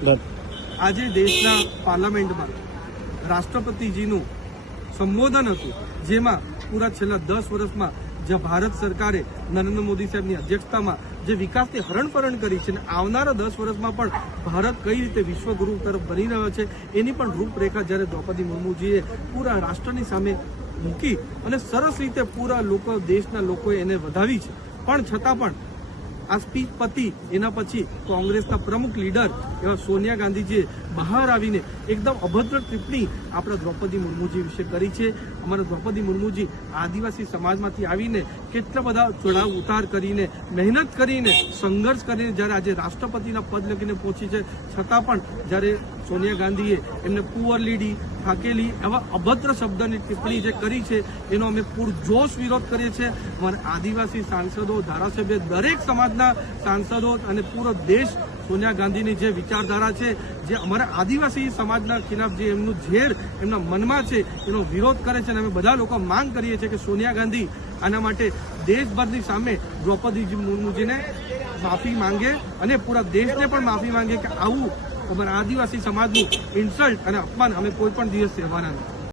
આજે દેશના પાર્લામેન્ટમાં રાષ્ટ્રપતિજીનું સંબોધન હતું, જેમાં પૂરા છેલ્લા 10 વર્ષમાં જે ભારત સરકારે નરેન્દ્ર મોદી સાહેબની અધ્યક્ષતામાં જે વિકાસની હરણફરણ કરી છે અને આવનારા 10 વર્ષમાં પણ ભારત કઈ રીતે વિશ્વગુરુ તરફ બની રહ્યો છે એની પણ રૂપરેખા જ્યારે દ્રૌપદી મુર્મુજીએ પૂરા રાષ્ટ્રની સામે મૂકી અને સરસ રીતે પૂરા દેશના લોકોએ એને વધાવી છે. પણ છતાં પણ આ સ્પીચ પતી એના પછી કોંગ્રેસના પ્રમુખ લીડર એવા સોનિયા ગાંધીજીએ બહાર આવીને એકદમ અભદ્ર ટિપ્પણી આપણા દ્રૌપદી મુર્મુજી વિશે કરી છે. અમારા દ્રૌપદી મુર્મુજી આદિવાસી સમાજમાંથી આવીને કેટલા બધા ચડાવ ઉતાર કરીને મહેનત કરીને સંઘર્ષ કરીને જ્યારે આજે રાષ્ટ્રપતિના પદ લગીને પહોંચી છે, છતાં પણ જ્યારે સોનિયા ગાંધીએ એમને પુઅર લીડી થાકેલી એવા અભદ્ર શબ્દની ટિપ્પણી જે કરી છે એનો અમે પૂરજોશ વિરોધ કરીએ છીએ. અમારા આદિવાસી સાંસદો, ધારાસભ્ય, દરેક સમાજના સાંસદો અને પૂરો દેશ સોનિયા ગાંધીની જે વિચારધારા છે, જે અમારા આદિવાસી સમાજના ખિલાફ જે એમનું ઝેર એમના મનમાં છે એનો વિરોધ કરે છે અને અમે બધા લોકો માંગ કરીએ છીએ કે સોનિયા ગાંધી આના માટે દેશભરની સામે દ્રૌપદી મુર્મુજીને માફી માંગે અને પૂરા દેશને પણ માફી માંગે કે આવું અમારા આદિવાસી સમાજનું ઇન્સલ્ટ અને અપમાન અમે કોઈ પણ દિવસ સહેવાના નથી.